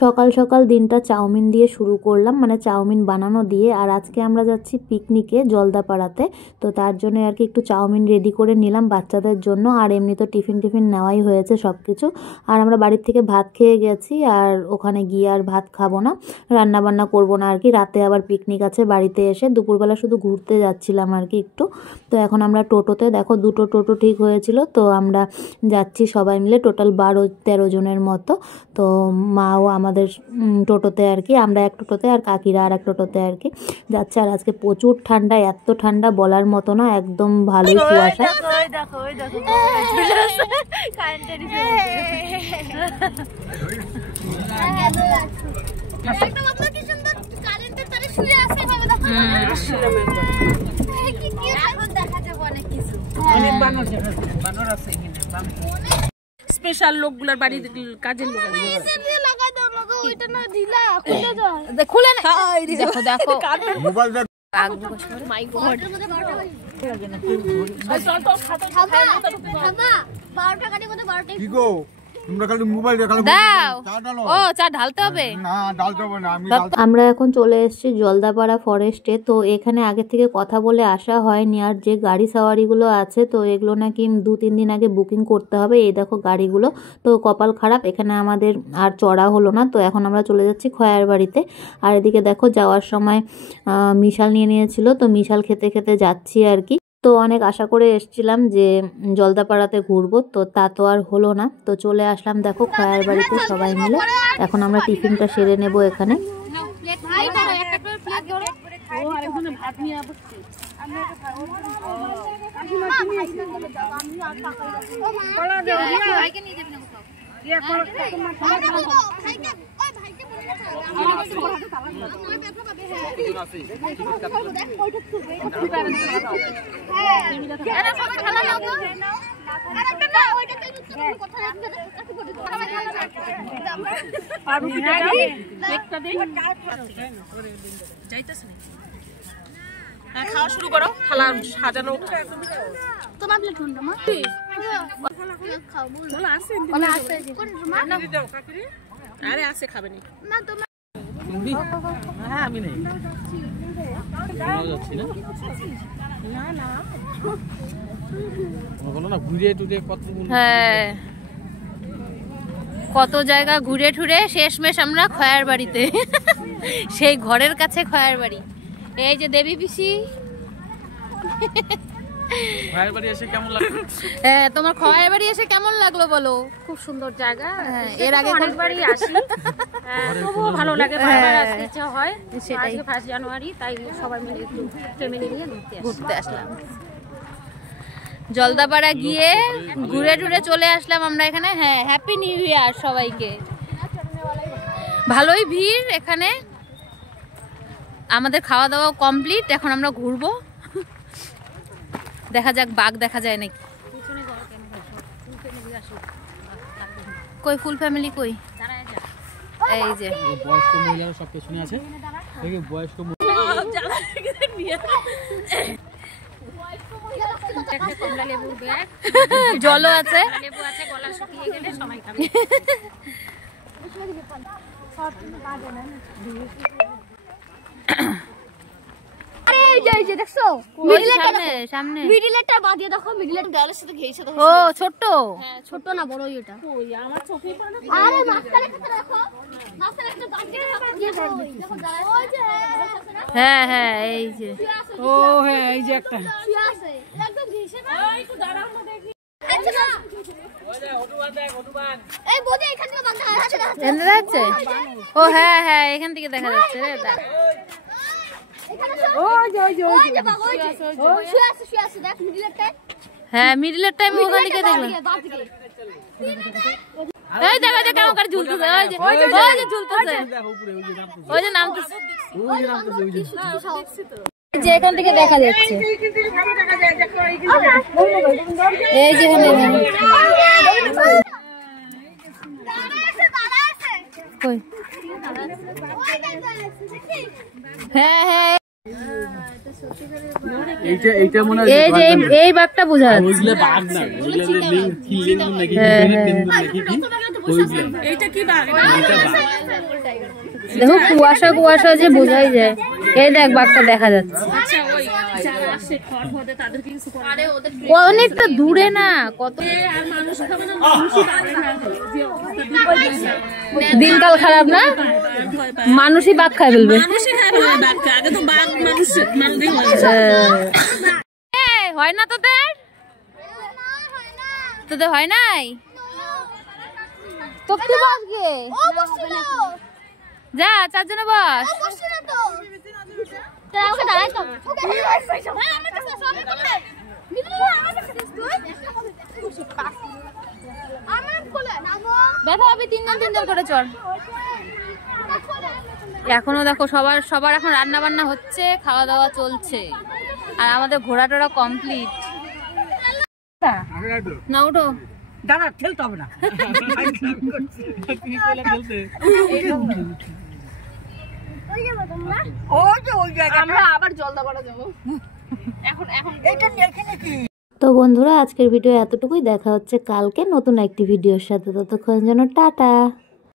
সকাল সকাল দিনটা চাউমিন দিয়ে শুরু করলাম, মানে চাউমিন বানানো দিয়ে। আর আজকে আমরা যাচ্ছি পিকনিকে জলদাপাড়াতে, তো তার জন্য আর কি একটু চাউমিন রেডি করে নিলাম বাচ্চাদের জন্য। আর এমনি তো টিফিন নেওয়াই হয়েছে সব কিছু। আর আমরা বাড়ির থেকে ভাত খেয়ে গেছি, আর ওখানে গিয়ে আর ভাত খাবো না, রান্না বান্না করবো না আর কি। রাতে আবার পিকনিক আছে বাড়িতে এসে। দুপুরবেলা শুধু ঘুরতে যাচ্ছিলাম আর কি একটু। তো এখন আমরা টোটোতে, দেখো দুটো টোটো ঠিক হয়েছিল, তো আমরা যাচ্ছি সবাই মিলে, টোটাল 12-13 জনের মতো। তো মাও আমাদের টোটোতে আর কি, আমরা এক টোটোতে আর কাকিরা আর এক টোটোতে আর কি যাচ্ছে। আর আজকে প্রচুর ঠান্ডা, এত ঠান্ডা বলার মতো না, একদম ভালোই কুয়াশা। স্পেশাল লোকগুলোর বাড়ির কাজের লোক খুলে না, দেখো দেখো মোবাইল দেখ। মাই গড, কি গো তোমরা খালি মোবাইল দেখালে দাও। ও চা ঢালতে হবে না, ঢালতে হবে না। আমরা এখন চলে এসেছি জলদাপাড়া ফরেস্টে। তো এখানে আগে থেকে কথা বলে আসা হয়নি। আর যে গাড়ি সাওয়ারিগুলো আছে, তো এগুলো নাকি 2-3 দিন আগে বুকিং করতে হবে। এই দেখো গাড়িগুলো, তো কপাল খারাপ এখানে আমাদের আর চড়া হলো না। তো এখন আমরা চলে যাচ্ছি খয়ার বাড়িতে। আর এদিকে দেখো যাওয়ার সময় মিশাল নিয়ে নিয়েছিল, তো মিশাল খেতে খেতে যাচ্ছি আর কি। তো অনেক আশা করে এসেছিলাম যে জলদাপাড়াতে ঘুরবো, তো তা তো আর হলো না। তো চলে আসলাম দেখো খয়ার বাড়িতে সবাই মিলে। এখন আমরা টিফিনটা সেরে নেব এখানে। খাওয়া শুরু করো, থালা সাজানো। তোমার প্লেট কোনটা মা? আরে আছে, খাবে নি না তোমার? হ্যাঁ আমি নেই, যাচ্ছি না না বলো না, ঘুরে টুরে কত। হ্যাঁ, কত জায়গা ঘুরে ঠুরে শেষমেশ আমরা খয়ার বাড়িতে। সেই ঘরের কাছে খয়ার বাড়ি। এই যে দেবী পিসি, খয়ার বাড়ি এসে কেমন লাগলো? হ্যাঁ, তোমার খয়ার বাড়ি এসে কেমন লাগলো বলো? খুব সুন্দর জায়গা। এর আগে অনেকবারই আসি, তবুও ভালো লাগে, বারবার আসতে ইচ্ছা হয়। সেটাই, 1 জানুয়ারি তাই সবাই মিলে একটু ফ্যামিলি নিয়ে ঘুরতে আসলাম। জলদাপাড়া গিয়ে ঘুরে টুরে চলে আসলাম আমরা এখানে। হ্যাঁ, হ্যাপি নিউ ইয়ার সবাইকে। ভালোই ভিড় এখানে। আমাদের খাওয়া দাওয়া কমপ্লিট, এখন আমরা ঘুরবো। দেখা যাক বাঘ দেখা যায় নাকি। কই ফুল ফ্যামিলি কই? এই যে বয়স্ক মহিলারা সব পেছনে আছে। বয়স্ক জলও আছে, গলা শুকিয়ে গেলে সবাই খাবে। ছোট ছোট না বড়? হ্যাঁ হ্যাঁ, এই যে ও হ্যাঁ, এই যে একটা ও হ্যাঁ হ্যাঁ, এখান থেকে দেখা যাচ্ছে রে। হ্যাঁ, মিডিলের টাইম ওখান থেকে দেখলাম। এই দেখো যে কেমন করে ঝুলতেছে, ওই যে ঝুলতেছে, ওই যে নামতেছে, যে এখান থেকে দেখা যাচ্ছে। এই যে হ্যাঁ হ্যাঁ, এই বাঘটা বোঝা যাচ্ছে। দেখো কুয়াশা কুয়াশা যে বোঝাই যায়। এই দেখ বাঘটা দেখা যাচ্ছে অনেকটা দূরে না, কত দিনকাল খারাপ না, মানুষই বাঘ খায় ফেলবে। হয় না তোদের, তোদের হয় নাই? তো কি বাজবে? যা চারজনে বস। দেখো আমি তিনজন করে চল। এখনো দেখো সবার এখন রান্না বান্না হচ্ছে, খাওয়া দাওয়া চলছে, আর আমাদের ঘোরা টোরা কমপ্লিট। না উঠো, দাঁড়া, খেলতে হবে না। আমরা আবার জলদাপাড়া যাবো এখন। তো বন্ধুরা আজকের ভিডিও এতটুকুই, দেখা হচ্ছে কালকে নতুন একটি ভিডিওর সাথে। ততক্ষণ যেন টাটা।